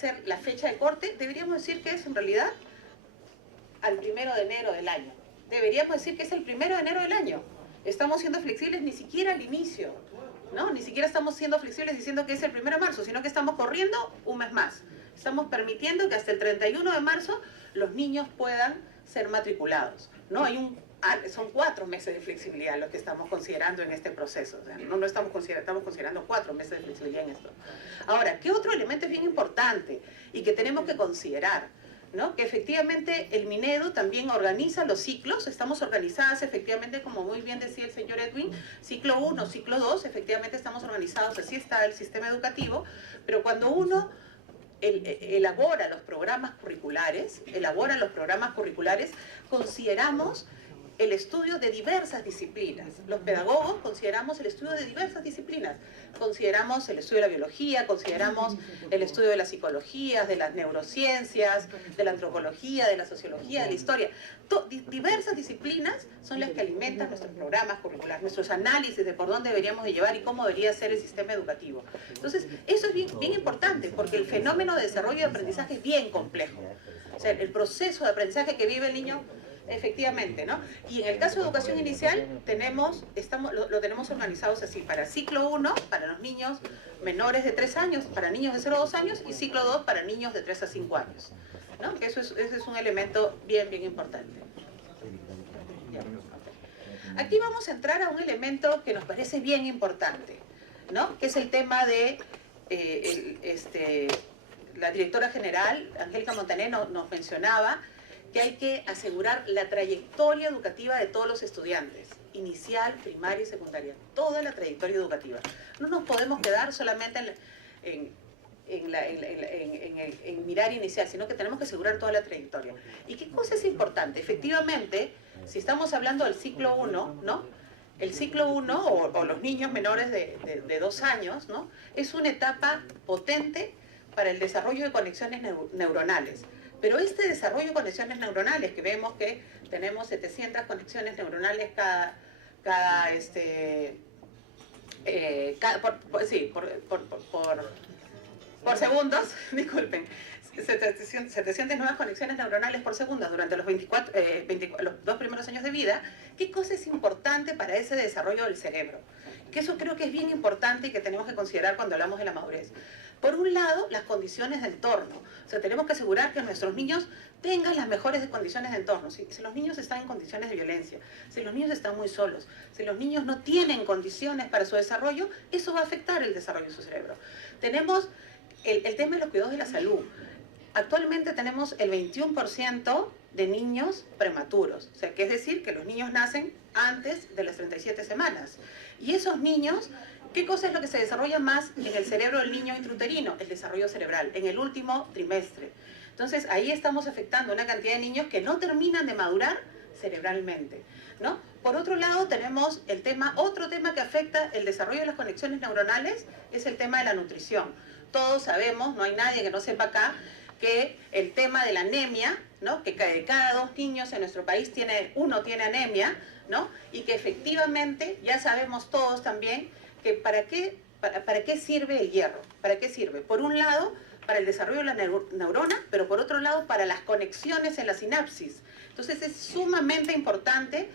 ser la fecha de corte, deberíamos decir que es en realidad al 1 de enero del año. Deberíamos decir que es el 1 de enero del año. Estamos siendo flexibles ni siquiera al inicio, ¿no? Ni siquiera estamos siendo flexibles diciendo que es el 1 de marzo, sino que estamos corriendo un mes más. Estamos permitiendo que hasta el 31 de marzo los niños puedan ser matriculados, ¿no? Son 4 meses de flexibilidad los que estamos considerando en este proceso. O sea, no estamos considerando 4 meses de flexibilidad en esto. Ahora, ¿qué otro elemento es bien importante y que tenemos que considerar? ¿No? Que efectivamente el Minedu también organiza los ciclos, estamos organizadas efectivamente, como muy bien decía el señor Edwin, ciclo 1, ciclo 2, efectivamente estamos organizados, así está el sistema educativo, pero cuando uno elabora los programas curriculares, consideramos el estudio de diversas disciplinas. Los pedagogos consideramos el estudio de diversas disciplinas. Consideramos el estudio de la biología, consideramos el estudio de la psicología, de las neurociencias, de la antropología, de la sociología, de la historia. Diversas disciplinas son las que alimentan nuestros programas curriculares, nuestros análisis de por dónde deberíamos de llevar y cómo debería ser el sistema educativo. Entonces, eso es bien importante, porque el fenómeno de desarrollo y aprendizaje es bien complejo. O sea, el proceso de aprendizaje que vive el niño, efectivamente, ¿no? Y en el caso de educación inicial, lo tenemos organizados así, para ciclo 1, para los niños menores de 3 años, para niños de 0 a 2 años, y ciclo 2 para niños de 3 a 5 años, ¿no? Que ese es un elemento bien importante. Aquí vamos a entrar a un elemento que nos parece bien importante, ¿no? Que es el tema de la directora general, Angélica Montaner, nos mencionaba que hay que asegurar la trayectoria educativa de todos los estudiantes, inicial, primaria y secundaria, toda la trayectoria educativa. No nos podemos quedar solamente en mirar inicial, sino que tenemos que asegurar toda la trayectoria. ¿Y qué cosa es importante? Efectivamente, si estamos hablando del ciclo 1, ¿no? El ciclo 1, o los niños menores de 2 años, ¿no? Es una etapa potente para el desarrollo de conexiones neuronales. Pero este desarrollo de conexiones neuronales, que vemos que tenemos 700 conexiones neuronales por segundos, disculpen, 700 nuevas conexiones neuronales por segundo durante los 2 primeros años de vida. ¿Qué cosa es importante para ese desarrollo del cerebro? Que eso creo que es bien importante y que tenemos que considerar cuando hablamos de la madurez. Por un lado, las condiciones de entorno. O sea, tenemos que asegurar que nuestros niños tengan las mejores condiciones de entorno. Si los niños están en condiciones de violencia, si los niños están muy solos, si los niños no tienen condiciones para su desarrollo, eso va a afectar el desarrollo de su cerebro. Tenemos el tema de los cuidados de la salud. Actualmente tenemos el 21% de niños prematuros. O sea, que es decir, que los niños nacen antes de las 37 semanas. Y esos niños, ¿qué cosa es lo que se desarrolla más en el cerebro del niño intrauterino? El desarrollo cerebral, en el último trimestre. Entonces, ahí estamos afectando una cantidad de niños que no terminan de madurar cerebralmente, ¿no? Por otro lado, tenemos otro tema que afecta el desarrollo de las conexiones neuronales, es el tema de la nutrición. Todos sabemos, no hay nadie que no sepa acá, que el tema de la anemia, ¿no? Que de cada 2 niños en nuestro país uno tiene anemia, ¿no? Y que efectivamente ya sabemos todos también que ¿para qué sirve el hierro? ¿Para qué sirve? Por un lado, para el desarrollo de la neurona, pero por otro lado, para las conexiones en la sinapsis. Entonces es sumamente importante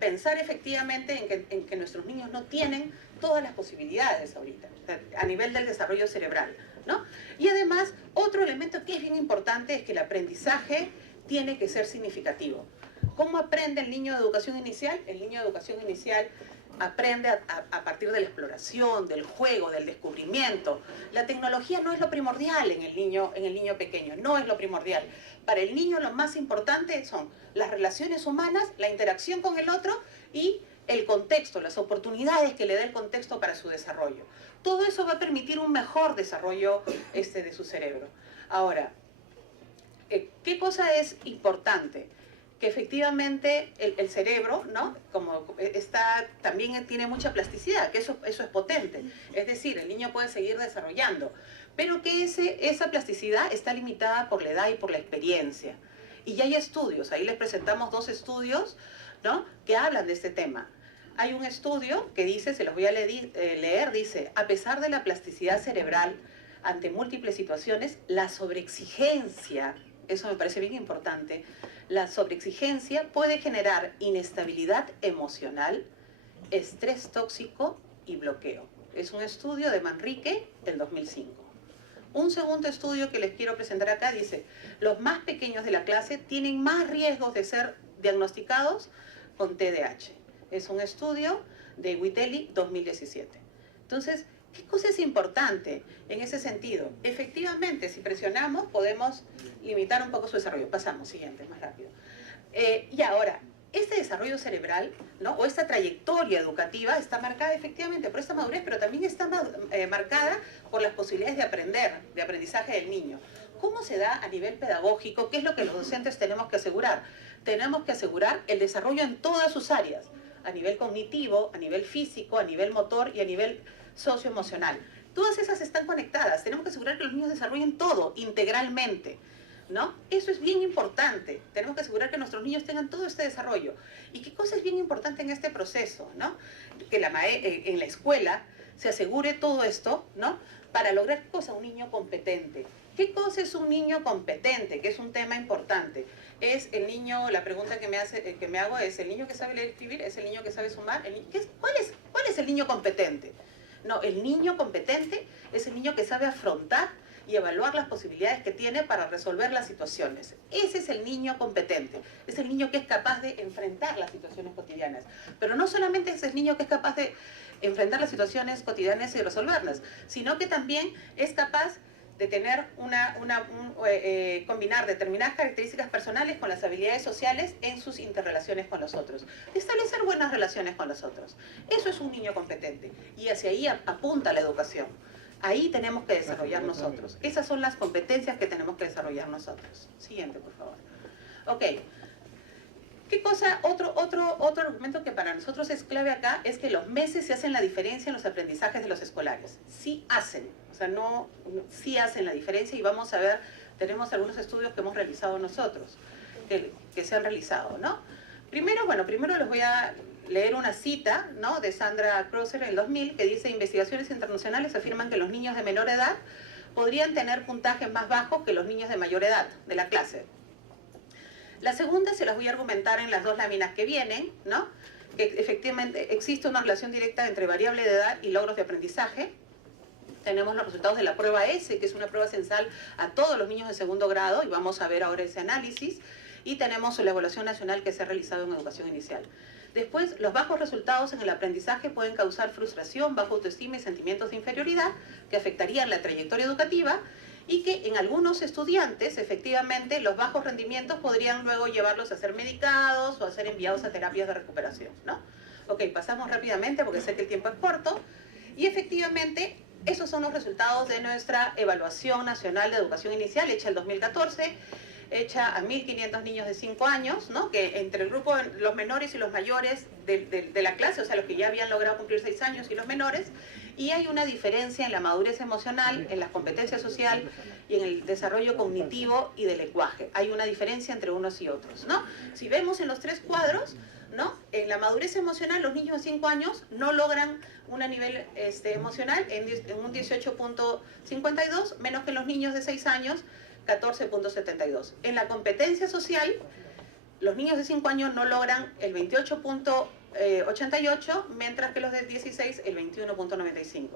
pensar efectivamente en que nuestros niños no tienen todas las posibilidades ahorita, a nivel del desarrollo cerebral, ¿no? Y además, otro elemento que es bien importante es que el aprendizaje tiene que ser significativo. ¿Cómo aprende el niño de educación inicial? El niño de educación inicial aprende a partir de la exploración, del juego, del descubrimiento. La tecnología no es lo primordial en el niño pequeño, no es lo primordial. Para el niño lo más importante son las relaciones humanas, la interacción con el otro y el contexto, las oportunidades que le da el contexto para su desarrollo. Todo eso va a permitir un mejor desarrollo de su cerebro. Ahora, ¿qué cosa es importante? Que efectivamente el cerebro, ¿no? Como también tiene mucha plasticidad, que eso es potente. Es decir, el niño puede seguir desarrollando, pero que esa plasticidad está limitada por la edad y por la experiencia. Y ya hay estudios, ahí les presentamos 2 estudios, ¿no? Que hablan de este tema. Hay un estudio que dice, se los voy a leer, dice, a pesar de la plasticidad cerebral, ante múltiples situaciones, la sobreexigencia, eso me parece bien importante, la sobreexigencia puede generar inestabilidad emocional, estrés tóxico y bloqueo. Es un estudio de Manrique del 2005. Un segundo estudio que les quiero presentar acá dice, los más pequeños de la clase tienen más riesgos de ser diagnosticados con TDAH. Es un estudio de Witelli 2017. Entonces, ¿qué cosa es importante en ese sentido? Efectivamente, si presionamos, podemos limitar un poco su desarrollo. Pasamos, siguiente, más rápido. Y ahora, este desarrollo cerebral, ¿no? O esta trayectoria educativa está marcada efectivamente por esta madurez, pero también está marcada por las posibilidades de aprender, de aprendizaje del niño. ¿Cómo se da a nivel pedagógico? ¿Qué es lo que los docentes tenemos que asegurar? Tenemos que asegurar el desarrollo en todas sus áreas, a nivel cognitivo, a nivel físico, a nivel motor y a nivel socioemocional. Todas esas están conectadas. Tenemos que asegurar que los niños desarrollen todo integralmente, ¿no? Eso es bien importante. Tenemos que asegurar que nuestros niños tengan todo este desarrollo. ¿Y qué cosa es bien importante en este proceso, ¿no? Que en la escuela se asegure todo esto, ¿no? Para lograr, ¿qué cosa? Un niño competente. ¿Qué cosa es un niño competente? Que es un tema importante. Es el niño, la pregunta que me hago es, ¿el niño que sabe leer y escribir? ¿Es el niño que sabe sumar? ¿Cuál es el niño competente? No, el niño competente es el niño que sabe afrontar y evaluar las posibilidades que tiene para resolver las situaciones. Ese es el niño competente, es el niño que es capaz de enfrentar las situaciones cotidianas. Pero no solamente es el niño que es capaz de enfrentar las situaciones cotidianas y resolverlas, sino que también es capaz de tener combinar determinadas características personales con las habilidades sociales en sus interrelaciones con los otros. De establecer buenas relaciones con los otros. Eso es un niño competente. Y hacia ahí apunta la educación. Ahí tenemos que desarrollar nosotros. Esas son las competencias que tenemos que desarrollar nosotros. Siguiente, por favor. Ok. ¿Qué cosa? Otro argumento que para nosotros es clave acá es que los meses se hacen la diferencia en los aprendizajes de los escolares. Sí hacen. O sea, sí hacen la diferencia y vamos a ver, tenemos algunos estudios que hemos realizado nosotros, que se han realizado, ¿no? Primero les voy a leer una cita, ¿no? De Sandra Crosser en el 2000, que dice, investigaciones internacionales afirman que los niños de menor edad podrían tener puntajes más bajos que los niños de mayor edad de la clase. La segunda se las voy a argumentar en las dos láminas que vienen, ¿no? Que efectivamente existe una relación directa entre variable de edad y logros de aprendizaje. Tenemos los resultados de la prueba S, que es una prueba censal a todos los niños de segundo grado, y vamos a ver ahora ese análisis. Y tenemos la evaluación nacional que se ha realizado en educación inicial. Después, los bajos resultados en el aprendizaje pueden causar frustración, baja autoestima y sentimientos de inferioridad que afectarían la trayectoria educativa y que en algunos estudiantes, efectivamente, los bajos rendimientos podrían luego llevarlos a ser medicados o a ser enviados a terapias de recuperación, ¿no? Ok, pasamos rápidamente porque sé que el tiempo es corto. Y efectivamente, esos son los resultados de nuestra evaluación nacional de educación inicial, hecha el 2014, hecha a 1.500 niños de 5 años, ¿no? Que entre el grupo, los menores y los mayores de la clase, o sea, los que ya habían logrado cumplir 6 años y los menores, y hay una diferencia en la madurez emocional, en la competencia social y en el desarrollo cognitivo y del lenguaje. Hay una diferencia entre unos y otros, ¿no? Si vemos en los tres cuadros, ¿no? En la madurez emocional, los niños de 5 años no logran un nivel emocional en un 18.52, menos que los niños de 6 años, 14.72. En la competencia social, los niños de 5 años no logran el 28.88, mientras que los de 16 el 21.95.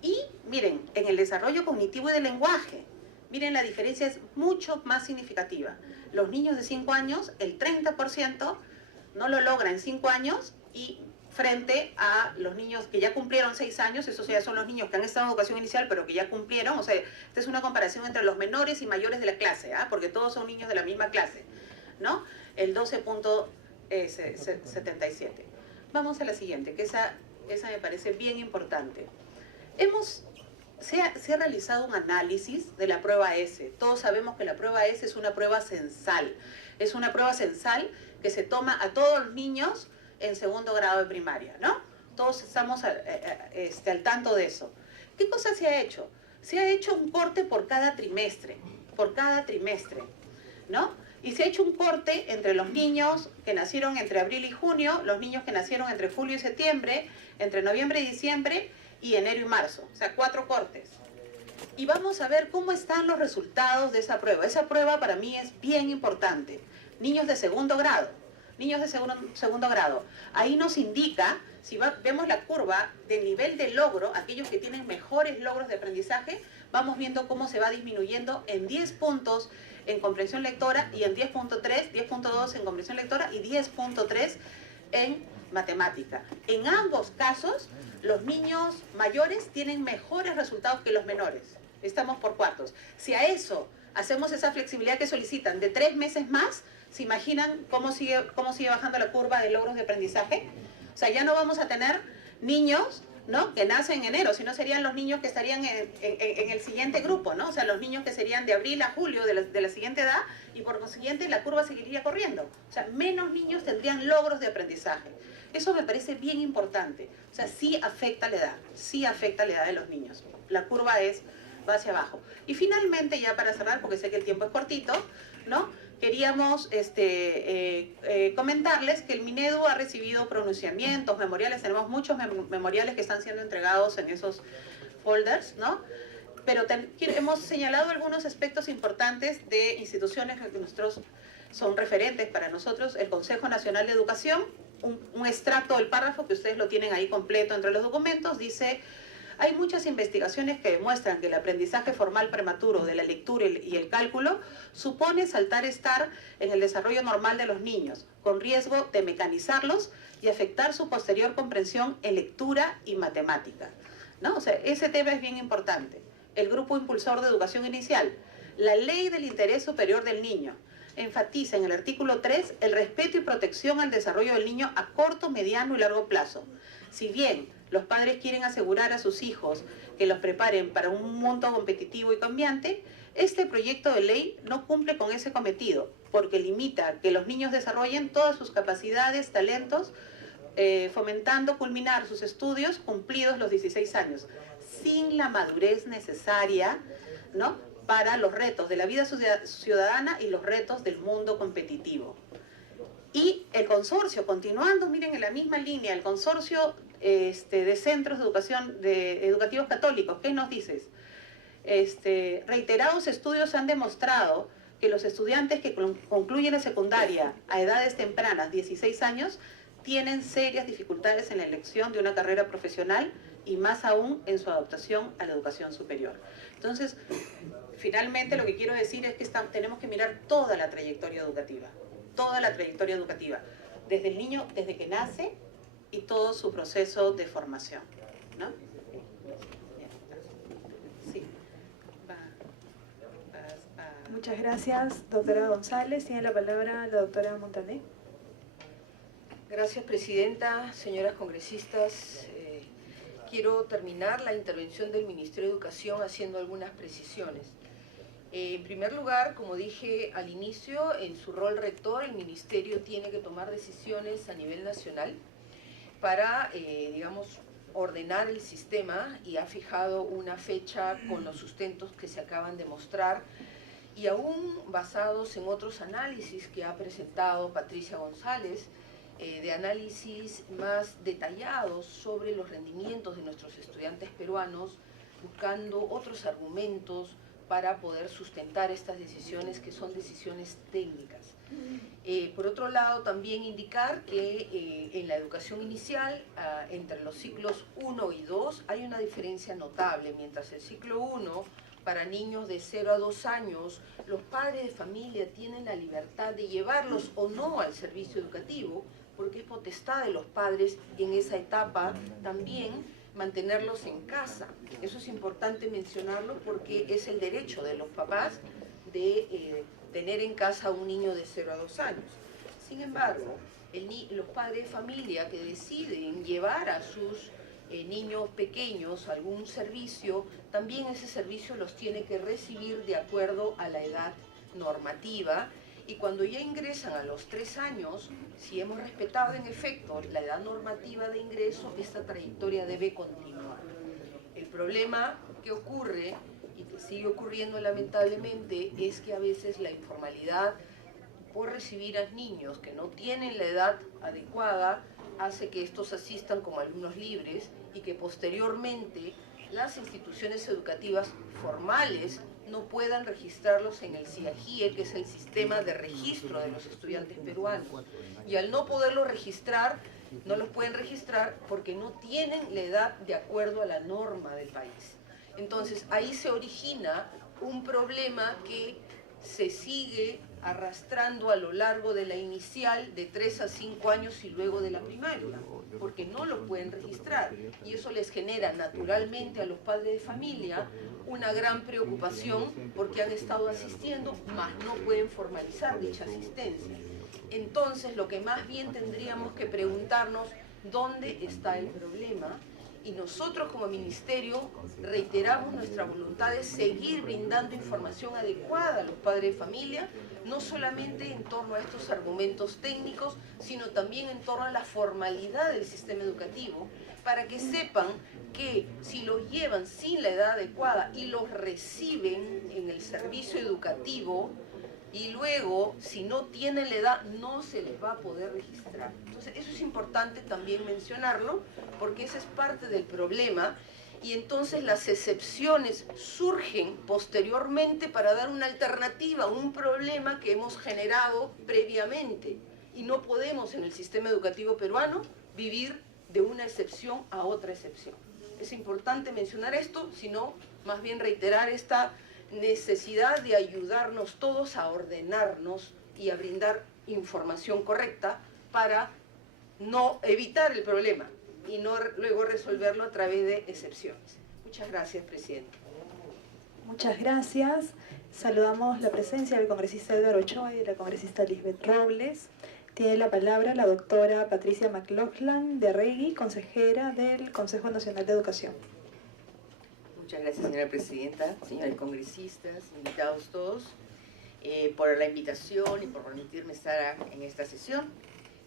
Y miren, en el desarrollo cognitivo y del lenguaje, miren, la diferencia es mucho más significativa. Los niños de 5 años, el 30% no lo logra en 5 años, y frente a los niños que ya cumplieron 6 años, esos ya son los niños que han estado en educación inicial pero que ya cumplieron, o sea, esta es una comparación entre los menores y mayores de la clase, porque todos son niños de la misma clase, ¿no? El 12.77. Vamos a la siguiente, que esa me parece bien importante. Se ha realizado un análisis de la prueba S. Todos sabemos que la prueba S es una prueba censal. Es una prueba censal que se toma a todos los niños en segundo grado de primaria, ¿no? Todos estamos al tanto de eso. ¿Qué cosa se ha hecho? Se ha hecho un corte por cada trimestre, ¿no? Y se ha hecho un corte entre los niños que nacieron entre abril y junio, los niños que nacieron entre julio y septiembre, entre noviembre y diciembre, y enero y marzo. O sea, 4 cortes. y vamos a ver cómo están los resultados de esa prueba. Esa prueba para mí es bien importante. Niños de segundo grado. Niños de segundo grado. Ahí nos indica, si vemos la curva de nivel de logro, aquellos que tienen mejores logros de aprendizaje, vamos viendo cómo se va disminuyendo en 10 puntos en comprensión lectora y en 10.3, 10.2 en comprensión lectora y 10.3 en matemática. En ambos casos, los niños mayores tienen mejores resultados que los menores. Estamos por cuartos. Si a eso hacemos esa flexibilidad que solicitan de 3 meses más, ¿se imaginan cómo sigue bajando la curva de logros de aprendizaje? O sea, ya no vamos a tener niños, ¿no?, que nacen en enero, sino serían los niños que estarían en el siguiente grupo, ¿no? O sea, los niños que serían de abril a julio de la siguiente edad, y por consiguiente la curva seguiría corriendo. O sea, menos niños tendrían logros de aprendizaje. Eso me parece bien importante. O sea, sí afecta la edad de los niños. La curva va hacia abajo. Y finalmente, ya para cerrar, porque sé que el tiempo es cortito, ¿no?, queríamos comentarles que el Minedu ha recibido pronunciamientos, memoriales, tenemos muchos memoriales que están siendo entregados en esos folders, ¿no? Pero hemos señalado algunos aspectos importantes de instituciones que nosotros son referentes para nosotros. El Consejo Nacional de Educación, un extracto del párrafo que ustedes lo tienen ahí completo entre los documentos, dice: hay muchas investigaciones que demuestran que el aprendizaje formal prematuro de la lectura y el cálculo supone saltar estar en el desarrollo normal de los niños, con riesgo de mecanizarlos y afectar su posterior comprensión en lectura y matemática, ¿no? O sea, ese tema es bien importante. El Grupo Impulsor de Educación Inicial, la Ley del Interés Superior del Niño, enfatiza en el artículo 3 el respeto y protección al desarrollo del niño a corto, mediano y largo plazo. Si bien los padres quieren asegurar a sus hijos que los preparen para un mundo competitivo y cambiante, este proyecto de ley no cumple con ese cometido, porque limita que los niños desarrollen todas sus capacidades, talentos, fomentando culminar sus estudios cumplidos los 16 años, sin la madurez necesaria, ¿no?, para los retos de la vida ciudadana y los retos del mundo competitivo. Y el consorcio, continuando, miren, en la misma línea, el consorcio de centros de educación educativos católicos, ¿qué nos dices? Reiterados estudios han demostrado que los estudiantes que concluyen la secundaria a edades tempranas, 16 años, tienen serias dificultades en la elección de una carrera profesional y más aún en su adaptación a la educación superior. Entonces, finalmente lo que quiero decir es que tenemos que mirar toda la trayectoria educativa, desde el niño, desde que nace y todo su proceso de formación, ¿no? Sí. Muchas gracias, doctora González. Tiene la palabra la doctora Montané. Gracias, presidenta, señoras congresistas. Quiero terminar la intervención del Ministerio de Educación haciendo algunas precisiones. En primer lugar, como dije al inicio, en su rol rector, el Ministerio tiene que tomar decisiones a nivel nacional para, digamos, ordenar el sistema, y ha fijado una fecha con los sustentos que se acaban de mostrar, y aún basados en otros análisis que ha presentado Patricia González, de análisis más detallados sobre los rendimientos de nuestros estudiantes peruanos, buscando otros argumentos para poder sustentar estas decisiones, que son decisiones técnicas. Por otro lado, también indicar que en la educación inicial, entre los ciclos 1 y 2, hay una diferencia notable. Mientras el ciclo 1, para niños de 0 a 2 años, los padres de familia tienen la libertad de llevarlos o no al servicio educativo, porque es potestad de los padres en esa etapa también mantenerlos en casa. Eso es importante mencionarlo, porque es el derecho de los papás de tener en casa a un niño de 0 a 2 años. Sin embargo, los padres de familia que deciden llevar a sus niños pequeños a algún servicio, también ese servicio los tiene que recibir de acuerdo a la edad normativa. Y cuando ya ingresan a los 3 años, si hemos respetado en efecto la edad normativa de ingreso, esta trayectoria debe continuar. El problema que ocurre, y que sigue ocurriendo lamentablemente, es que a veces la informalidad por recibir a niños que no tienen la edad adecuada hace que estos asistan como alumnos libres, y que posteriormente las instituciones educativas formales no puedan registrarlos en el SIAGIE, que es el sistema de registro de los estudiantes peruanos. Y al no poderlos registrar, no los pueden registrar porque no tienen la edad de acuerdo a la norma del país. Entonces, ahí se origina un problema que se sigue arrastrando a lo largo de la inicial de 3 a 5 años y luego de la primaria, porque no lo pueden registrar. Y eso les genera naturalmente a los padres de familia una gran preocupación porque han estado asistiendo, mas no pueden formalizar dicha asistencia. Entonces, lo que más bien tendríamos que preguntarnos, ¿dónde está el problema? Y nosotros como ministerio reiteramos nuestra voluntad de seguir brindando información adecuada a los padres de familia, no solamente en torno a estos argumentos técnicos, sino también en torno a la formalidad del sistema educativo, para que sepan que si los llevan sin la edad adecuada y los reciben en el servicio educativo, y luego, si no tienen la edad, no se les va a poder registrar. Entonces, eso es importante también mencionarlo, porque ese es parte del problema, y entonces las excepciones surgen posteriormente para dar una alternativa a un problema que hemos generado previamente, y no podemos en el sistema educativo peruano vivir de una excepción a otra excepción. Es importante mencionar esto, sino más bien reiterar esta necesidad de ayudarnos todos a ordenarnos y a brindar información correcta para no evitar el problema y no luego resolverlo a través de excepciones. Muchas gracias, Presidente. Muchas gracias. Saludamos la presencia del congresista Edgar Ochoa y de la congresista Lisbeth Robles. Tiene la palabra la doctora Patricia McLaughlin de Arregui, consejera del Consejo Nacional de Educación. Muchas gracias, señora presidenta, señores congresistas, invitados todos, por la invitación y por permitirme estar en esta sesión,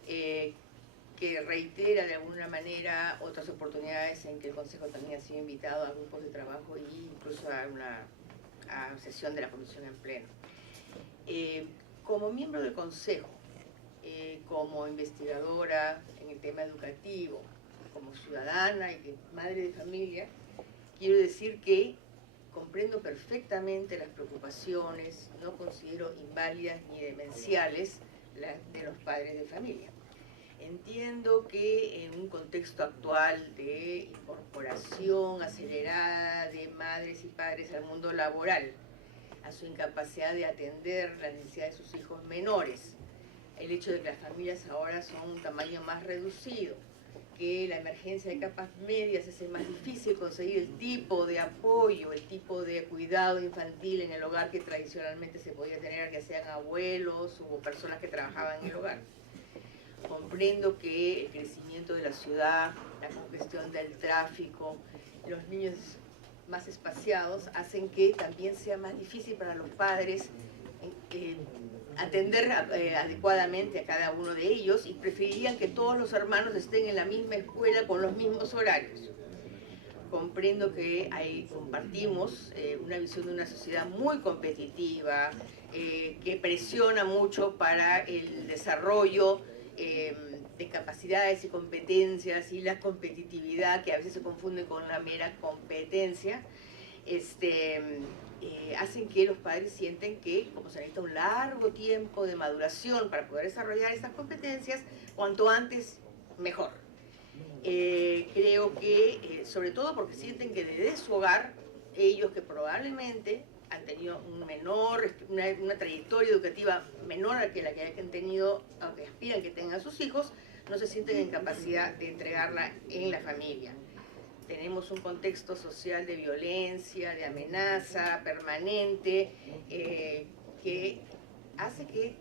que reitera de alguna manera otras oportunidades en que el Consejo también ha sido invitado a grupos de trabajo e incluso a una sesión de la Comisión en Pleno. Como miembro del Consejo, como investigadora en el tema educativo, como ciudadana y madre de familia, quiero decir que comprendo perfectamente las preocupaciones, no considero inválidas ni demenciales las de los padres de familia. Entiendo que en un contexto actual de incorporación acelerada de madres y padres al mundo laboral, a su incapacidad de atender las necesidades de sus hijos menores, el hecho de que las familias ahora son un tamaño más reducido, que la emergencia de capas medias hace más difícil conseguir el tipo de apoyo, el tipo de cuidado infantil en el hogar que tradicionalmente se podía tener, que sean abuelos o personas que trabajaban en el hogar. Comprendo que el crecimiento de la ciudad, la congestión del tráfico, los niños más espaciados hacen que también sea más difícil para los padres atender adecuadamente a cada uno de ellos y preferirían que todos los hermanos estén en la misma escuela con los mismos horarios. Comprendo que ahí compartimos una visión de una sociedad muy competitiva, que presiona mucho para el desarrollo de capacidades y competencias y la competitividad, que a veces se confunde con la mera competencia, hacen que los padres sienten que, como se necesita un largo tiempo de maduración para poder desarrollar esas competencias, cuanto antes mejor. Creo que, sobre todo porque sienten que desde su hogar, ellos que probablemente han tenido una trayectoria educativa menor a la que han tenido, aunque aspiran que tengan sus hijos, no se sienten en capacidad de entregarla en la familia. Tenemos un contexto social de violencia, de amenaza permanente, que hace que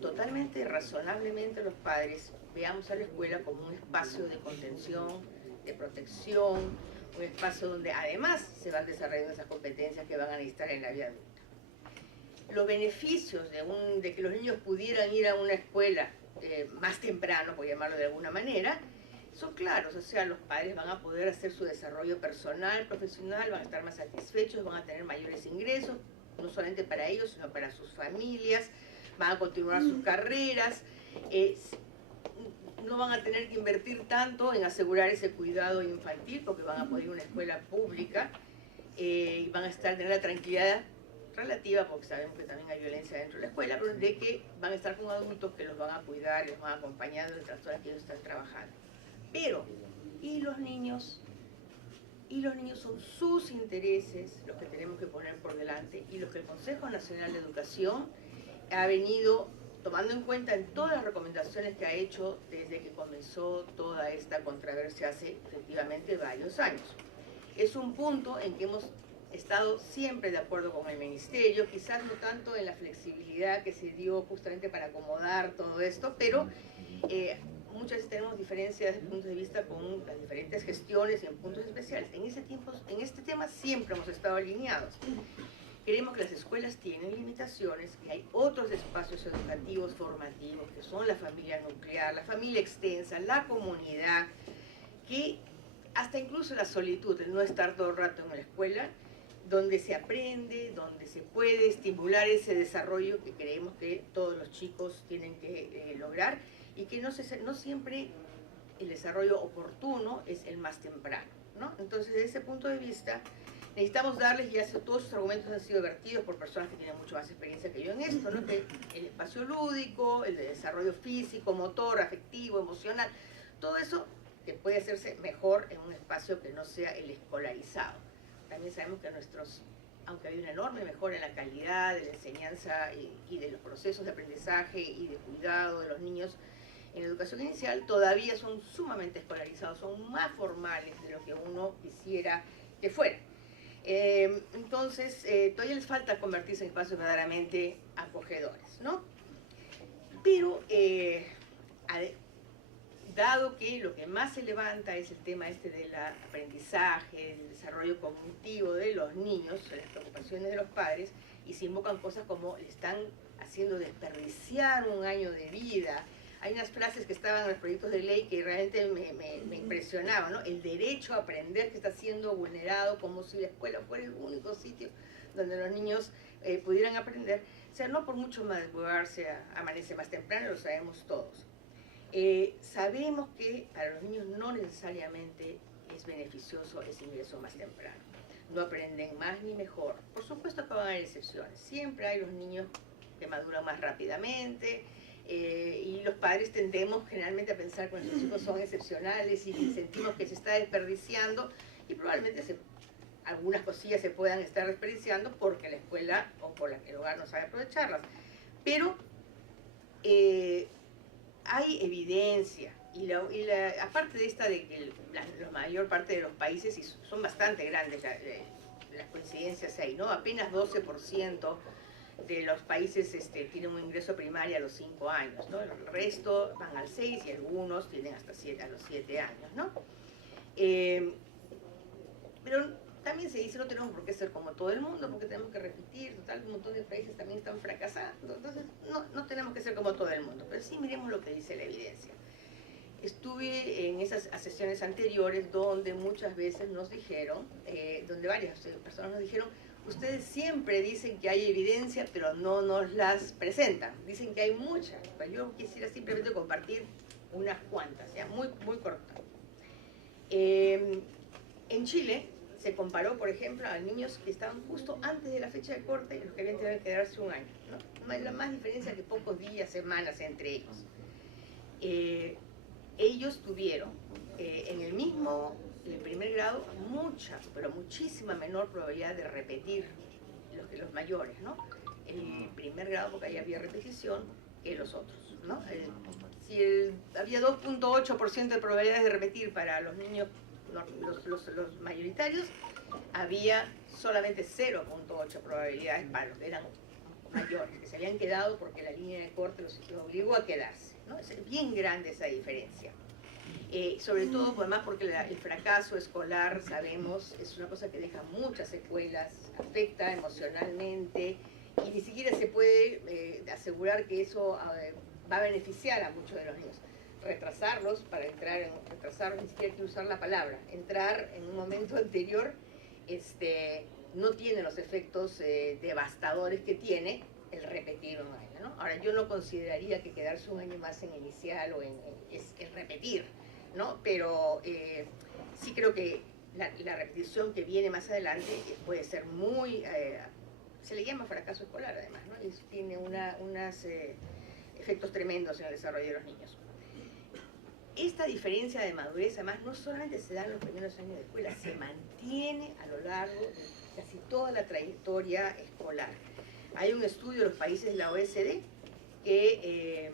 totalmente razonablemente los padres veamos a la escuela como un espacio de contención, de protección, un espacio donde además se van desarrollando esas competencias que van a necesitar en la vida adulta. Los beneficios de que los niños pudieran ir a una escuela más temprano, por llamarlo de alguna manera, son claros. O sea, los padres van a poder hacer su desarrollo personal, profesional, van a estar más satisfechos, van a tener mayores ingresos, no solamente para ellos, sino para sus familias, van a continuar sus carreras. no van a tener que invertir tanto en asegurar ese cuidado infantil, porque van a poder ir a una escuela pública y van a tener la tranquilidad relativa, porque sabemos que también hay violencia dentro de la escuela, pero de que van a estar con adultos que los van a cuidar, los van a acompañar en las horas que ellos están trabajando. Pero, ¿y los niños? Y los niños son sus intereses los que tenemos que poner por delante y los que el Consejo Nacional de Educación ha venido tomando en cuenta en todas las recomendaciones que ha hecho desde que comenzó toda esta controversia hace efectivamente varios años. Es un punto en que hemos estado siempre de acuerdo con el Ministerio, quizás no tanto en la flexibilidad que se dio justamente para acomodar todo esto, pero muchas veces tenemos diferencias de puntos de vista con las diferentes gestiones y en puntos especiales. En este tema siempre hemos estado alineados. Creemos que las escuelas tienen limitaciones, que hay otros espacios educativos formativos, que son la familia nuclear, la familia extensa, la comunidad, que hasta incluso la solitud, el no estar todo el rato en la escuela, donde se aprende, donde se puede estimular ese desarrollo que creemos que todos los chicos tienen que lograr y que no siempre el desarrollo oportuno es el más temprano, ¿no? Entonces, desde ese punto de vista, necesitamos darles, ya todos sus argumentos han sido vertidos por personas que tienen mucho más experiencia que yo en esto, ¿no? Que el espacio lúdico, el de desarrollo físico, motor, afectivo, emocional, todo eso que puede hacerse mejor en un espacio que no sea el escolarizado. También sabemos que aunque hay una enorme mejora en la calidad de la enseñanza y de los procesos de aprendizaje y de cuidado de los niños en educación inicial, todavía son sumamente escolarizados, son más formales de lo que uno quisiera que fuera. Entonces, todavía les falta convertirse en espacios verdaderamente acogedores, ¿no? Pero, dado que lo que más se levanta es el tema del aprendizaje, el desarrollo cognitivo de los niños, las preocupaciones de los padres, y se invocan cosas como le están haciendo desperdiciar un año de vida. Hay unas frases que estaban en los proyectos de ley que realmente me impresionaban, ¿no? El derecho a aprender que está siendo vulnerado, como si la escuela fuera el único sitio donde los niños pudieran aprender. O sea, no por mucho madrugarse amanece más temprano, lo sabemos todos. Sabemos que para los niños no necesariamente es beneficioso ese ingreso más temprano. No aprenden más ni mejor. Por supuesto que van a haber excepciones. Siempre hay los niños que maduran más rápidamente y los padres tendemos generalmente a pensar que nuestros hijos son excepcionales y sentimos que se está desperdiciando y probablemente algunas cosillas se puedan estar desperdiciando porque la escuela o por el hogar no sabe aprovecharlas. Pero hay evidencia, aparte de esta de que la mayor parte de los países, y son bastante grandes las coincidencias ahí, ¿no? Apenas 12% de los países tienen un ingreso primario a los 5 años, ¿no? El resto van al 6 y algunos tienen hasta a los 7 años, ¿no? Pero también se dice, no tenemos por qué ser como todo el mundo, porque tenemos que repetir, total, un montón de países también están fracasando, entonces no tenemos que ser como todo el mundo, pero sí miremos lo que dice la evidencia. Estuve en esas sesiones anteriores donde muchas veces nos dijeron, donde varias personas nos dijeron, ustedes siempre dicen que hay evidencia, pero no nos las presentan, dicen que hay muchas, pues yo quisiera simplemente compartir unas cuantas, ya muy, muy cortas. En Chile se comparó, por ejemplo, a niños que estaban justo antes de la fecha de corte y los que habían tenido que quedarse un año, ¿no? No hay la más diferencia que pocos días, semanas entre ellos. Ellos tuvieron en el primer grado pero muchísima menor probabilidad de repetir los mayores, ¿no? El primer grado porque ahí había repetición que los otros, ¿no? Había 2.8% de probabilidades de repetir para los niños, los mayoritarios, había solamente 0.8 probabilidades para los que eran mayores, que se habían quedado porque la línea de corte los obligó a quedarse, ¿no? Es bien grande esa diferencia. Sobre todo, además, porque el fracaso escolar, sabemos, es una cosa que deja muchas secuelas, afecta emocionalmente y ni siquiera se puede asegurar que eso va a beneficiar a muchos de los niños. Retrasarlos, ni siquiera quiero usar la palabra, entrar en un momento anterior no tiene los efectos devastadores que tiene el repetir un año, ¿no? Ahora, yo no consideraría que quedarse un año más en inicial o es el repetir, ¿no? Pero sí creo que la repetición que viene más adelante puede ser muy... se le llama fracaso escolar, además, ¿no? Y eso tiene unos efectos tremendos en el desarrollo de los niños. Esta diferencia de madurez, además, no solamente se da en los primeros años de escuela, se mantiene a lo largo de casi toda la trayectoria escolar. Hay un estudio de los países de la OECD que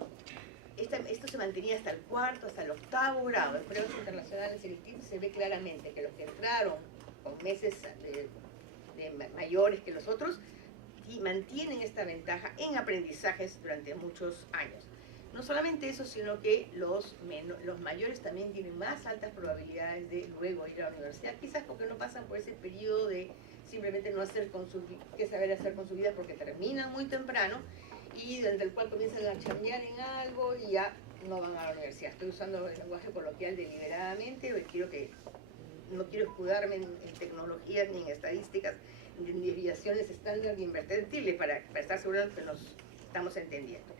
esto se mantenía hasta el cuarto, hasta el octavo grado. En pruebas internacionales selectivas se ve claramente que los que entraron con meses mayores que los otros y mantienen esta ventaja en aprendizajes durante muchos años. No solamente eso, sino que los mayores también tienen más altas probabilidades de luego ir a la universidad, quizás porque no pasan por ese periodo de simplemente no hacer qué saber hacer con su vida porque terminan muy temprano y desde el cual comienzan a chambear en algo y ya no van a la universidad. Estoy usando el lenguaje coloquial deliberadamente, no quiero escudarme en tecnologías ni en estadísticas, ni en desviaciones estándar ni invertibles para estar seguros que nos estamos entendiendo.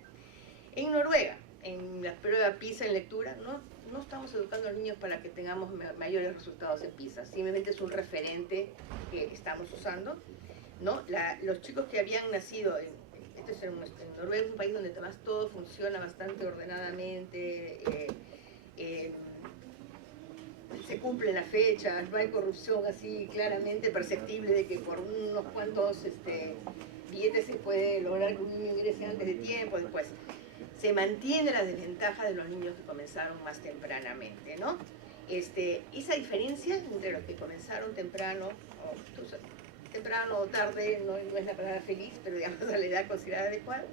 En Noruega, en la prueba PISA en lectura, no estamos educando a los niños para que tengamos mayores resultados en PISA, simplemente es un referente que estamos usando, ¿no? Los chicos que habían nacido, en Noruega es un país donde además todo funciona bastante ordenadamente, se cumplen las fechas, no hay corrupción así claramente perceptible de que por unos cuantos billetes se puede lograr que un niño ingrese antes de tiempo, después. Se mantiene la desventaja de los niños que comenzaron más tempranamente, ¿no? Esa diferencia entre los que comenzaron temprano o tarde, no es la palabra feliz, pero digamos a la edad considerada adecuada,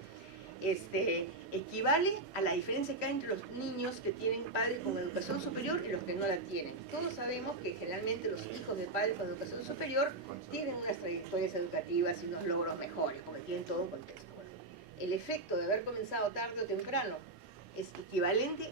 equivale a la diferencia que hay entre los niños que tienen padres con educación superior y los que no la tienen. Todos sabemos que generalmente los hijos de padres con educación superior tienen unas trayectorias educativas y unos logros mejores, porque tienen todo un contexto. El efecto de haber comenzado tarde o temprano es equivalente